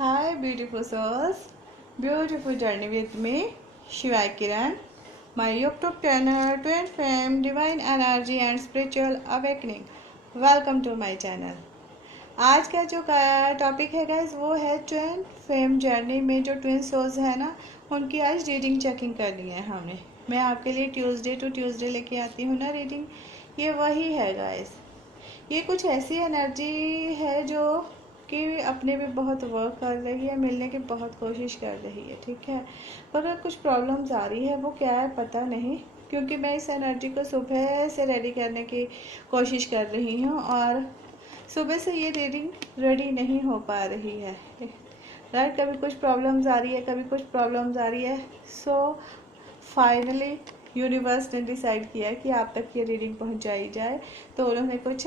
Hi, beautiful souls. Beautiful journey with me, Shivai Kiran. My YouTube channel, Twin Fame, Divine Energy and Spiritual Awakening. Welcome to my channel. आज का जो topic है guys वो है twin fame journey में जो twin souls है ना उनकी आज रीडिंग चेकिंग करनी है हमने। मैं आपके लिए ट्यूसडे टू ट्यूसडे लेके आती हूँ ना रीडिंग। ये वही है गाइस। ये कुछ ऐसी एनर्जी है जो कि अपने में बहुत वर्क कर रही है, मिलने की बहुत कोशिश कर रही है, ठीक है। पर कुछ प्रॉब्लम्स आ रही है, वो क्या है पता नहीं, क्योंकि मैं इस एनर्जी को सुबह से रेडी करने की कोशिश कर रही हूँ और सुबह से ये रीडिंग रेडी नहीं हो पा रही है, राइट। कभी कुछ प्रॉब्लम्स आ रही है, कभी कुछ प्रॉब्लम्स आ रही है। सो फाइनली यूनिवर्स ने डिसाइड किया कि आप तक ये रीडिंग पहुंचाई जाए, तो उन्होंने कुछ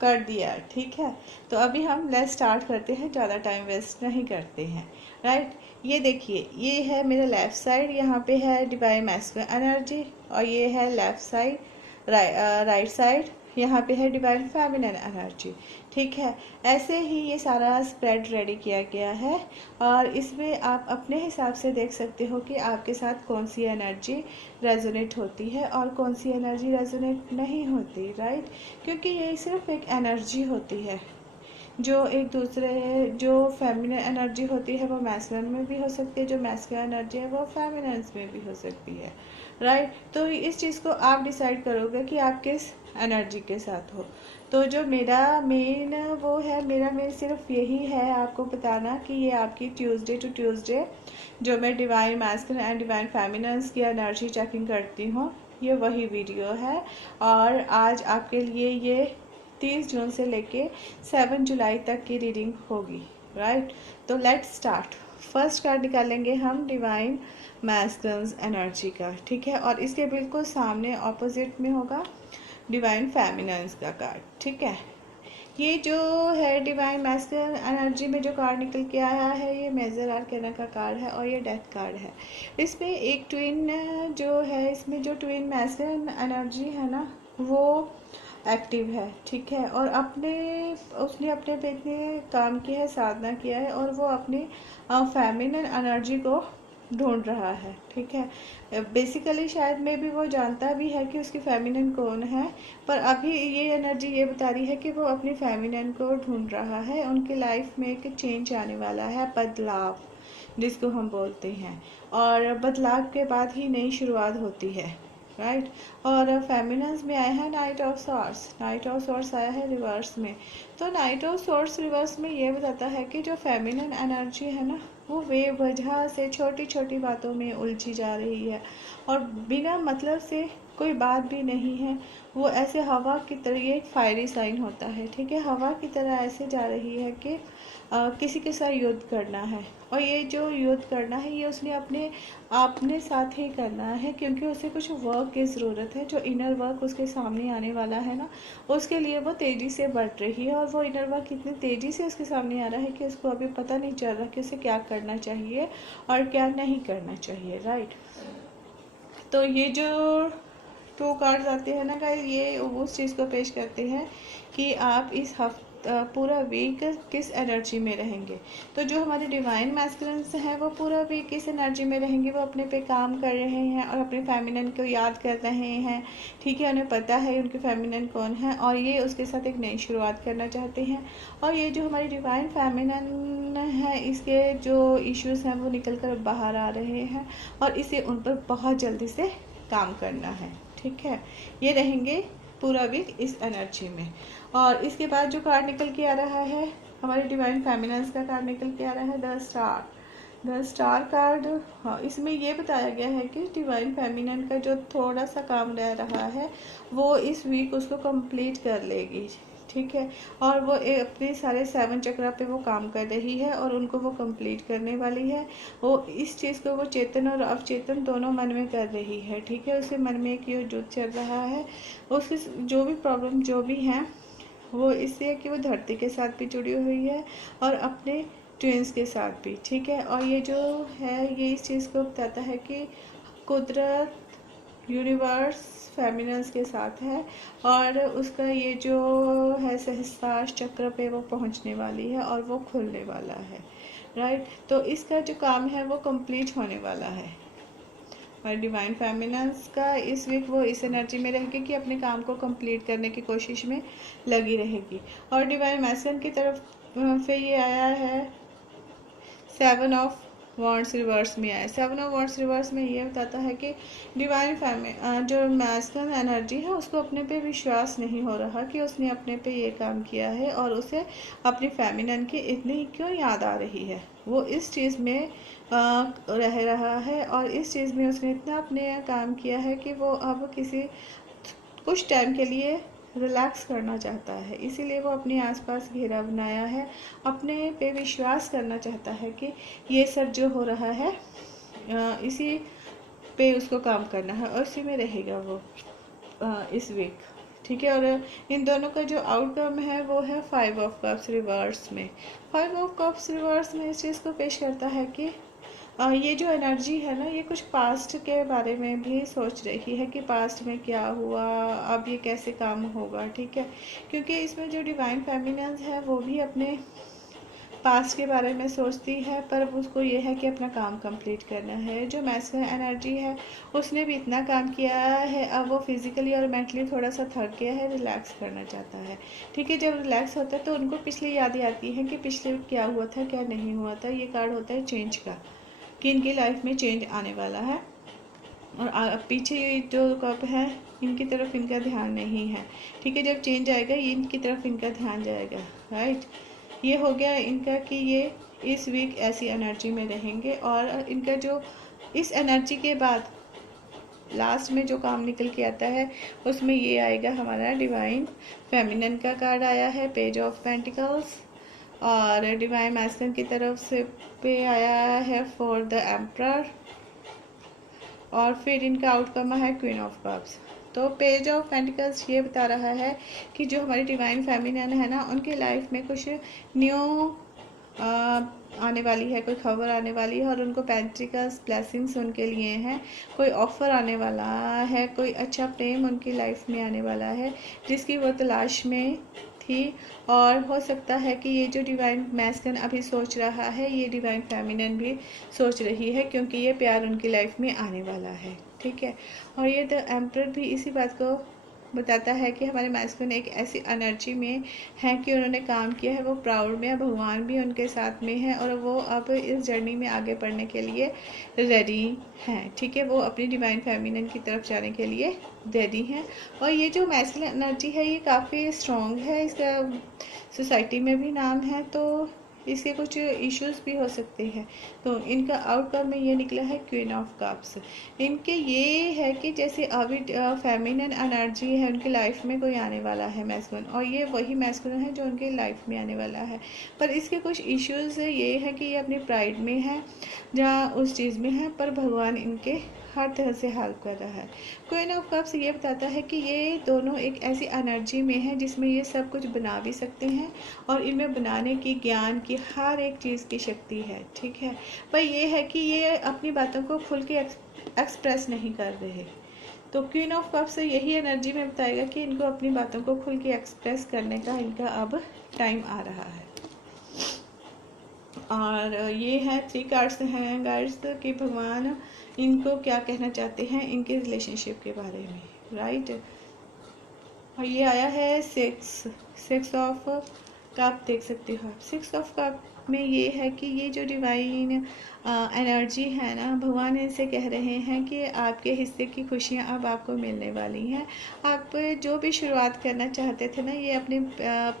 कर दिया, ठीक है। तो अभी हम लेट्स स्टार्ट करते हैं, ज़्यादा टाइम वेस्ट नहीं करते हैं, राइट। ये देखिए, ये है मेरा लेफ़्ट साइड, यहाँ पे है डिवाइन मैस्कुलिन एनर्जी, और ये है लेफ़्ट साइड राइट साइड, यहाँ पे है डिवाइन फेमिनिन एनर्जी, ठीक है। ऐसे ही ये सारा स्प्रेड रेडी किया गया है और इसमें आप अपने हिसाब से देख सकते हो कि आपके साथ कौन सी एनर्जी रेजोनेट होती है और कौन सी एनर्जी रेजोनेट नहीं होती, राइट। क्योंकि ये सिर्फ एक एनर्जी होती है जो एक दूसरे, जो फेमिनिन एनर्जी होती है वो मैस्कुलिन में भी हो सकती है, जो मैस्कुलिन एनर्जी है वो फेमिनिन में भी हो सकती है, राइट। तो इस चीज़ को आप डिसाइड करोगे कि आप किस एनर्जी के साथ हो। तो जो मेरा मेन वो है, मेरा मेन सिर्फ यही है आपको बताना कि ये आपकी ट्यूसडे टू ट्यूसडे जो मैं divine masculine and divine feminine की एनर्जी चेकिंग करती हूँ, ये वही वीडियो है। और आज आपके लिए ये 30 जून से लेके 7 जुलाई तक की रीडिंग होगी, राइट। तो लेट्स स्टार्ट। फर्स्ट कार्ड निकालेंगे हम डिवाइन मैस्कुलिन एनर्जी का, ठीक है। और इसके बिल्कुल सामने ऑपोजिट में होगा डिवाइन फेमिनिन का कार्ड, ठीक है। ये जो है डिवाइन मैस्कुलिन एनर्जी में जो कार्ड निकल के आया है, ये मेजर आर्काना का कार्ड है और ये डेथ कार्ड है। इसमें एक ट्विन जो है, इसमें जो ट्विन मैस्कुलिन एनर्जी है ना वो एक्टिव है, ठीक है। और उसने अपने पे इतने काम किया है, साधना किया है और वो अपनी फेमिनिन एनर्जी को ढूंढ रहा है, ठीक है। बेसिकली शायद में भी वो जानता भी है कि उसकी फेमिनिन कौन है, पर अभी ये एनर्जी ये बता रही है कि वो अपनी फेमिनिन को ढूंढ रहा है। उनकी लाइफ में एक चेंज आने वाला है, बदलाव जिसको हम बोलते हैं, और बदलाव के बाद ही नई शुरुआत होती है, राइट। और फेमिनिन्स में आया है night of swords. Night of swords आया है रिवर्स में। तो नाइट ऑफ सॉर्ड्स रिवर्स में ये बताता है कि जो फेमिनिन एनर्जी है ना वो बेवजह से छोटी छोटी बातों में उलझी जा रही है और बिना मतलब से कोई बात भी नहीं है। वो ऐसे हवा की तरह, ये एक फायरी साइन होता है, ठीक है। हवा की तरह ऐसे जा रही है कि किसी के साथ युद्ध करना है, और ये जो युद्ध करना है ये उसने अपने साथ ही करना है, क्योंकि उसे कुछ वर्क की ज़रूरत है। जो इनर वर्क उसके सामने आने वाला है ना, उसके लिए वो तेज़ी से बढ़ रही है, और वो इनर वर्क इतनी तेज़ी से उसके सामने आ रहा है कि उसको अभी पता नहीं चल रहा कि उसे क्या करना चाहिए और क्या नहीं करना चाहिए, राइट। तो ये जो 2 कार्ड्स आते हैं ना गाइस, ये उस चीज़ को पेश करते हैं कि आप इस हफ्ते पूरा वीक किस एनर्जी में रहेंगे। तो जो हमारे डिवाइन मैस्कुलिन्स हैं वो पूरा वीक किस एनर्जी में रहेंगे, वो अपने पे काम कर रहे हैं और अपने फेमिनिन को याद कर रहे हैं, ठीक है। उन्हें पता है उनके फेमिनिन कौन है और ये उसके साथ एक नई शुरुआत करना चाहते हैं। और ये जो हमारी डिवाइन फेमिनिन है, इसके जो इश्यूज़ हैं वो निकल कर बाहर आ रहे हैं और इसे उन पर बहुत जल्दी से काम करना है, ठीक है। ये रहेंगे पूरा वीक इस एनर्जी में। और इसके बाद जो कार्ड निकल के आ रहा है, हमारे डिवाइन फेमिनिन का कार्ड निकल के आ रहा है the star. The star card, हाँ, इसमें ये बताया गया है कि डिवाइन फेमिनिन का जो थोड़ा सा काम रह रहा है वो इस वीक उसको कंप्लीट कर लेगी, ठीक है। और वो अपने सारे 7 चक्रा पे वो काम कर रही है और उनको वो कंप्लीट करने वाली है। वो इस चीज़ को वो चेतन और अवचेतन दोनों मन में कर रही है, ठीक है। उसके मन में एक युद्ध चल रहा है। उसकी जो भी प्रॉब्लम जो भी हैं वो इससे है कि वो धरती के साथ भी जुड़ी हुई है और अपने ट्विंस के साथ भी, ठीक है। और ये जो है ये इस चीज़ को बताता है कि कुदरत, यूनिवर्स फेमिनिन्स के साथ है और उसका ये जो है सहस्त्रार चक्र पे वो पहुंचने वाली है और वो खुलने वाला है, राइट। तो इसका जो काम है वो कंप्लीट होने वाला है। और डिवाइन फेमिनिन्स का इस वीक वो इस एनर्जी में रहेगी कि अपने काम को कंप्लीट करने की कोशिश में लगी रहेगी। और डिवाइन मैस्कुलिन की तरफ से ये आया है 7 ऑफ वॉन्ड्स रिवर्स में आया। 7 ऑफ वॉन्ड्स रिवर्स में ये बताता है कि डिवाइन जो मैस्कुलिन एनर्जी है उसको अपने पे विश्वास नहीं हो रहा कि उसने अपने पे ये काम किया है और उसे अपनी फेमिनिन की इतनी क्यों याद आ रही है। वो इस चीज़ में रह रहा है और इस चीज़ में उसने इतना अपने काम किया है कि वो अब कुछ टाइम के लिए रिलैक्स करना चाहता है। इसीलिए वो अपने आसपास घेरा बनाया है, अपने पे विश्वास करना चाहता है कि ये सब जो हो रहा है इसी पे उसको काम करना है और इसी में रहेगा वो इस वीक। ठीक है। और इन दोनों का जो आउटकम है वो है 5 ऑफ कप्स रिवर्स में। 5 ऑफ कप्स रिवर्स में इस चीज़ को पेश करता है कि ये जो एनर्जी है ना, ये कुछ पास्ट के बारे में भी सोच रही है कि पास्ट में क्या हुआ, अब ये कैसे काम होगा। ठीक है। क्योंकि इसमें जो डिवाइन फेमिनिन्स है वो भी अपने पास्ट के बारे में सोचती है, पर उसको ये है कि अपना काम कंप्लीट करना है। जो मैस्कुलिन एनर्जी है उसने भी इतना काम किया है, अब वो फिजिकली और मेंटली थोड़ा सा थक गया है, रिलैक्स करना चाहता है। ठीक है। जब रिलैक्स होता है तो उनको पिछली यादें आती हैं कि पिछले क्या हुआ था क्या नहीं हुआ था। ये कार्ड होता है चेंज का, कि इनकी लाइफ में चेंज आने वाला है और पीछे ये जो कप है इनकी तरफ इनका ध्यान नहीं है। ठीक है। जब चेंज आएगा ये इनकी तरफ इनका ध्यान जाएगा। राइट। ये हो गया इनका कि ये इस वीक ऐसी एनर्जी में रहेंगे और इनका जो इस एनर्जी के बाद लास्ट में जो काम निकल के आता है उसमें ये आएगा हमारा डिवाइन फेमिनिन का कार्ड आया है, पेज ऑफ पेंटिकल्स। और डिवाइन मैस्कुलिन की तरफ से पे आया है फॉर द एम्परर। और फिर इनका आउटकम है क्वीन ऑफ कप्स। तो पेज ऑफ पेंटिकल्स ये बता रहा है कि जो हमारी डिवाइन फेमिनिन है ना, उनके लाइफ में कुछ न्यू आने वाली है, कोई खबर आने वाली है और उनको पेंटिकल्स ब्लेसिंग्स उनके लिए हैं। कोई ऑफ़र आने वाला है, कोई अच्छा प्रेम उनकी लाइफ में आने वाला है जिसकी वो तलाश में थी। और हो सकता है कि ये जो डिवाइन मैस्कुलिन अभी सोच रहा है ये डिवाइन फेमिनिन भी सोच रही है, क्योंकि ये प्यार उनकी लाइफ में आने वाला है। ठीक है। और ये द एम्परर भी इसी बात को बताता है कि हमारे मैस्कुलिन एक ऐसी एनर्जी में है कि उन्होंने काम किया है, वो प्राउड में है, भगवान भी उनके साथ में है और वो अब इस जर्नी में आगे बढ़ने के लिए रेडी हैं। ठीक है। वो अपनी डिवाइन फेमिनिन की तरफ जाने के लिए रेडी हैं। और ये जो मैस्कुलिन एनर्जी है ये काफ़ी स्ट्रॉन्ग है, इसका सोसाइटी में भी नाम है, तो इसके कुछ इश्यूज भी हो सकते हैं। तो इनका आउटकम में ये निकला है क्वीन ऑफ कप्स। इनके ये है कि जैसे अभी फेमिनिन एनर्जी है उनकी लाइफ में कोई आने वाला है मैस्कुलिन, और ये वही मैस्कुलिन है जो उनकी लाइफ में आने वाला है। पर इसके कुछ इश्यूज ये है कि ये अपनी प्राइड में है, जहाँ उस चीज़ में है, पर भगवान इनके हर तरह से हेल्प कर रहा है। क्वीन ऑफ कप्स ये बताता है कि ये दोनों एक ऐसी एनर्जी में है जिसमें ये सब कुछ बना भी सकते हैं और इनमें बनाने की, ज्ञान की, हर एक चीज़ की शक्ति है। ठीक है। पर ये है कि ये अपनी बातों को खुल के एक्सप्रेस नहीं कर रहे। तो क्वीन ऑफ कप्स यही एनर्जी में बताएगा कि इनको अपनी बातों को खुल के एक्सप्रेस करने का इनका अब टाइम आ रहा है। और ये है 3 कार्ड्स हैं गाइड्स कि भगवान इनको क्या कहना चाहते हैं इनके रिलेशनशिप के बारे में। राइट। और ये आया है 6 ऑफ कप, देख सकते हो आप। 6 ऑफ कप में ये है कि ये जो डिवाइन एनर्जी है ना, भगवान इनसे कह रहे हैं कि आपके हिस्से की खुशियाँ अब आपको मिलने वाली हैं। आप जो भी शुरुआत करना चाहते थे ना, ये अपने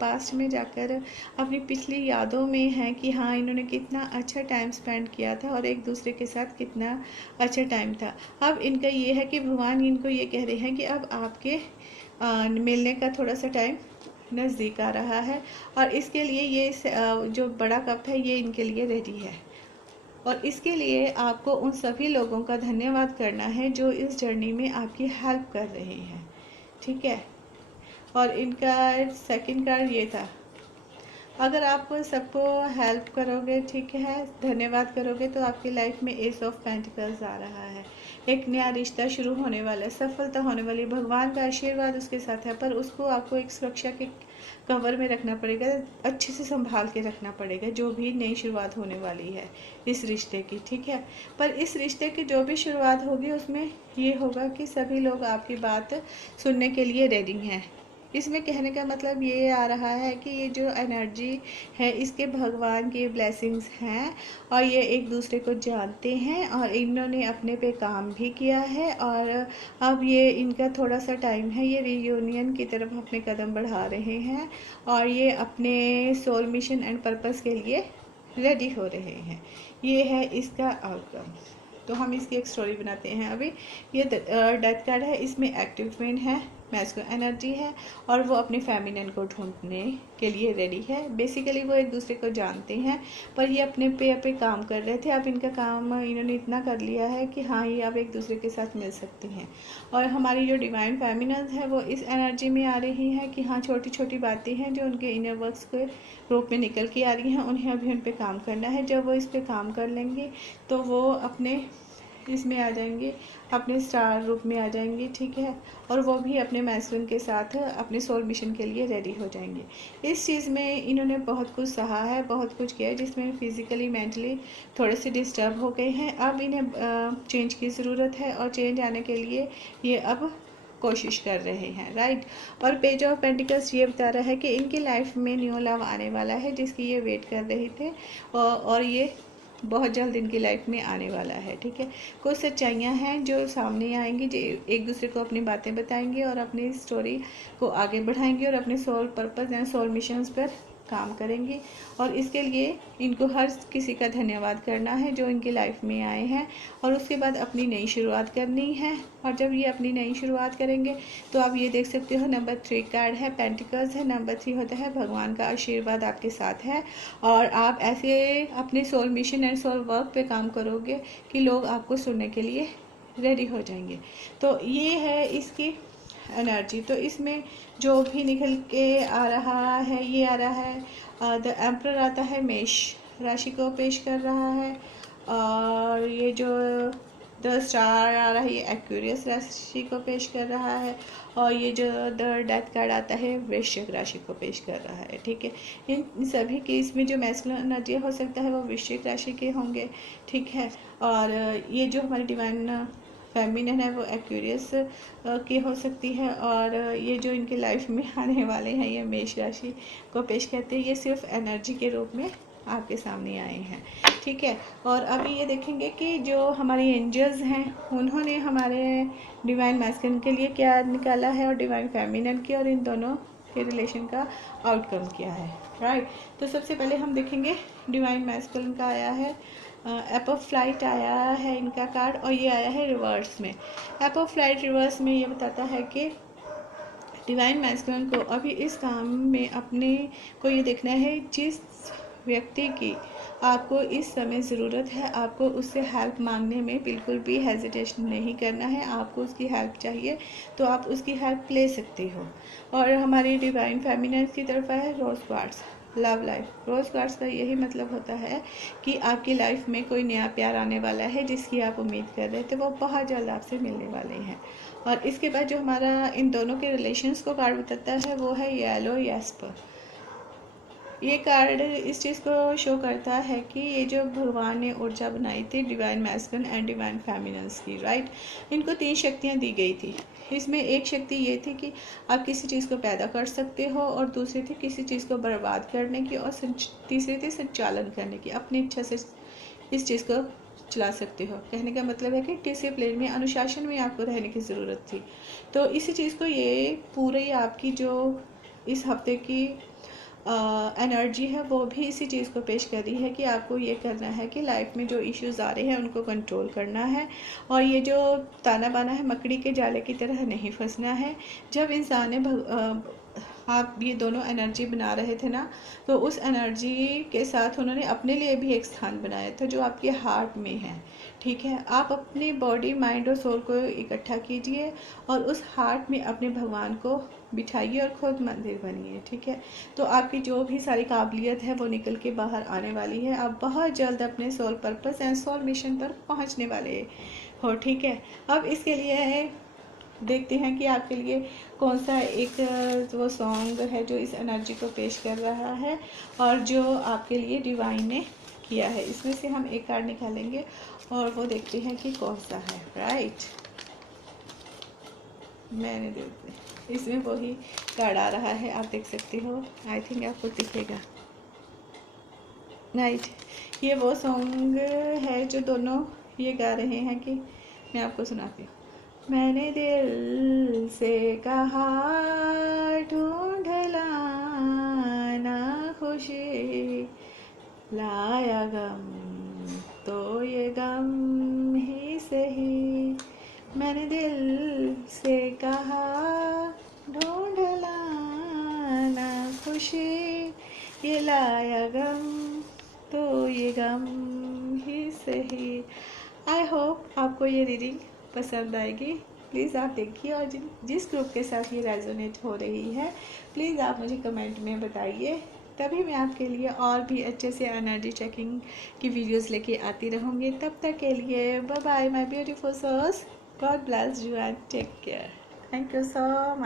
पास्ट में जाकर अपनी पिछली यादों में है कि हाँ इन्होंने कितना अच्छा टाइम स्पेंड किया था और एक दूसरे के साथ कितना अच्छा टाइम था। अब इनका ये है कि भगवान इनको ये कह रहे हैं कि अब आपके मिलने का थोड़ा सा टाइम नज़दीक आ रहा है और इसके लिए ये जो बड़ा कप है ये इनके लिए रेडी है। और इसके लिए आपको उन सभी लोगों का धन्यवाद करना है जो इस जर्नी में आपकी हेल्प कर रहे हैं। ठीक है। और इनका सेकंड कार्ड ये था, अगर आप सबको हेल्प करोगे, ठीक है, धन्यवाद करोगे, तो आपकी लाइफ में एस ऑफ पेंटिकल्स आ रहा है। एक नया रिश्ता शुरू होने वाला है, सफलता होने वाली, भगवान का आशीर्वाद उसके साथ है, पर उसको आपको एक सुरक्षा के कवर में रखना पड़ेगा, अच्छे से संभाल के रखना पड़ेगा जो भी नई शुरुआत होने वाली है इस रिश्ते की, ठीक है। पर इस रिश्ते की जो भी शुरुआत होगी उसमें ये होगा कि सभी लोग आपकी बात सुनने के लिए रेडी हैं। इसमें कहने का मतलब ये आ रहा है कि ये जो एनर्जी है इसके भगवान की ब्लेसिंग्स हैं और ये एक दूसरे को जानते हैं और इन्होंने अपने पे काम भी किया है और अब ये इनका थोड़ा सा टाइम है, ये रियूनियन की तरफ अपने कदम बढ़ा रहे हैं और ये अपने सोल मिशन एंड पर्पस के लिए रेडी हो रहे हैं। ये है इसका आउटकम। तो हम इसकी एक स्टोरी बनाते हैं अभी। ये डेथ कार्ड है, इसमें एक्टिव ट्विन है, मैस्कुलिन एनर्जी है और वो अपने फेमिनिन को ढूंढने के लिए रेडी है। बेसिकली वो एक दूसरे को जानते हैं पर ये अपने पे काम कर रहे थे। अब इनका काम इन्होंने इतना कर लिया है कि हाँ ये अब एक दूसरे के साथ मिल सकते हैं। और हमारी जो डिवाइन फेमिनिन है वो इस एनर्जी में आ रही है कि हाँ छोटी छोटी बातें हैं जो उनके इनर वर्क्स के रूप में निकल के आ रही हैं, उन्हें अभी उन पर काम करना है। जब वो इस पर काम कर लेंगे तो वो अपने इसमें आ जाएंगे, अपने स्टार रूप में आ जाएंगे, ठीक है। और वो भी अपने मैस्कुलिन के साथ अपने सोल मिशन के लिए रेडी हो जाएंगे। इस चीज़ में इन्होंने बहुत कुछ सहा है, बहुत कुछ किया है जिसमें फिजिकली मेंटली थोड़े से डिस्टर्ब हो गए हैं। अब इन्हें चेंज की ज़रूरत है और चेंज आने के लिए ये अब कोशिश कर रहे हैं, राइट। और पेज ऑफ पेंटिकल्स ये बता रहा है कि इनकी लाइफ में न्यू लव आने वाला है जिसकी ये वेट कर रहे थे और ये बहुत जल्द इनकी लाइफ में आने वाला है, ठीक है। कुछ सच्चाइयाँ हैं जो सामने आएंगी, जो एक दूसरे को अपनी बातें बताएंगे और अपनी स्टोरी को आगे बढ़ाएंगे और अपने soul purpose and soul missions पर काम करेंगे। और इसके लिए इनको हर किसी का धन्यवाद करना है जो इनकी लाइफ में आए हैं और उसके बाद अपनी नई शुरुआत करनी है। और जब ये अपनी नई शुरुआत करेंगे तो आप ये देख सकते हो नंबर 3 कार्ड है, पेंटिकल्स है। नंबर 3 होता है भगवान का आशीर्वाद आपके साथ है और आप ऐसे अपने soul mission and soul work पे काम करोगे कि लोग आपको सुनने के लिए रेडी हो जाएंगे। तो ये है इसकी एनर्जी। तो इसमें जो भी निकल के आ रहा है ये आ रहा है द एम्परर आता है, मेष राशि को पेश कर रहा है। और ये जो द स्टार आ रहा है ये एक्वेरियस राशि को पेश कर रहा है। और ये जो द डेथ कार्ड आता है वृश्चिक राशि को पेश कर रहा है, ठीक है। इन सभी केस में जो मैस्कुलिन एनर्जी हो सकता है वो वृश्चिक राशि के होंगे, ठीक है। और ये जो हमारी डिवाइन फेमिनिन है वो एक्वेरियस की हो सकती है। और ये जो इनके लाइफ में आने वाले हैं ये मेष राशि को पेश करते हैं। ये सिर्फ एनर्जी के रूप में आपके सामने आए हैं, ठीक है। और अभी ये देखेंगे कि जो हमारी एंजल्स हैं उन्होंने हमारे डिवाइन मैस्कुलिन के लिए क्या निकाला है और डिवाइन फेमिनिन की, और इन दोनों के रिलेशन का आउटकम क्या है, राइट। तो सबसे पहले हम देखेंगे डिवाइन मैस्कुलिन का आया है एप ऑफ फ्लाइट आया है इनका कार्ड और ये आया है रिवर्स में। एप ऑफ फ्लाइट रिवर्स में ये बताता है कि डिवाइन मैस्कुलिन को अभी इस काम में अपने को ये देखना है जिस व्यक्ति की आपको इस समय ज़रूरत है, आपको उससे हेल्प मांगने में बिल्कुल भी हेजिटेशन नहीं करना है। आपको उसकी हेल्प चाहिए तो आप उसकी हेल्प ले सकते हो। और हमारी डिवाइन फेमिनिन की तरफ है rose quartz love life. Rose quartz का यही मतलब होता है कि आपकी लाइफ में कोई नया प्यार आने वाला है जिसकी आप उम्मीद कर रहे थे, वो बहुत जल्द आपसे मिलने वाले हैं। और इसके बाद जो हमारा इन दोनों के रिलेशंस को कार्ड बताता है वो है येलो एस्पर। ये कार्ड इस चीज़ को शो करता है कि ये जो भगवान ने ऊर्जा बनाई थी divine masculine and divine feminines की, राइट। इनको 3 शक्तियाँ दी गई थी। इसमें एक शक्ति ये थी कि आप किसी चीज़ को पैदा कर सकते हो और दूसरी थी किसी चीज़ को बर्बाद करने की और तीसरी थी संचालन करने की। अपनी इच्छा से इस चीज़ को चला सकते हो। कहने का मतलब है कि डिसिप्लिन में, अनुशासन में आपको रहने की ज़रूरत थी। तो इसी चीज़ को ये पूरी आपकी जो इस हफ्ते की एनर्जी है वो भी इसी चीज़ को पेश कर रही है कि आपको ये करना है कि लाइफ में जो इश्यूज आ रहे हैं उनको कंट्रोल करना है और ये जो ताना बाना है मकड़ी के जाले की तरह नहीं फंसना है। जब इंसान ने आप ये दोनों एनर्जी बना रहे थे ना, तो उस एनर्जी के साथ उन्होंने अपने लिए भी एक स्थान बनाया था जो आपके हार्ट में है, ठीक है। आप अपनी बॉडी, माइंड और सोल को इकट्ठा कीजिए और उस हार्ट में अपने भगवान को बिठाइए और खुद मंदिर बनिए, ठीक है। तो आपकी जो भी सारी काबिलियत है वो निकल के बाहर आने वाली है। आप बहुत जल्द अपने soul purpose and soul mission पर पहुंचने वाले हो, ठीक है। अब इसके लिए देखते हैं कि आपके लिए कौन सा एक वो सॉन्ग है जो इस एनर्जी को पेश कर रहा है और जो आपके लिए डिवाइन ने किया है। इसमें से हम एक कार्ड निकालेंगे और वो देखते हैं कि कौन सा है। राइट, मैंने देखते इसमें वही कार्ड आ रहा है, आप देख सकते हो। आई थिंक आपको दिखेगा। राइट, ये वो सॉन्ग है जो दोनों ये गा रहे हैं कि मैं आपको सुनाती हूँ। मैंने दिल से कहा ढूंढ लाना खुशी, लाया गम तो ये गम ही सही। मैंने दिल से कहा ढूंढ लाना खुशी, ये लाया गम तो ये गम ही सही। आई होप आपको ये रीडिंग पसंद आएगी। प्लीज़ आप देखिए और जिस ग्रुप के साथ ये रेजोनेट हो रही है प्लीज़ आप मुझे कमेंट में बताइए, तभी मैं आपके लिए और भी अच्छे से एनर्जी चेकिंग की वीडियोस लेके आती रहूँगी। तब तक के लिए bye bye my beautiful souls, God bless you and take care. Thank you so much.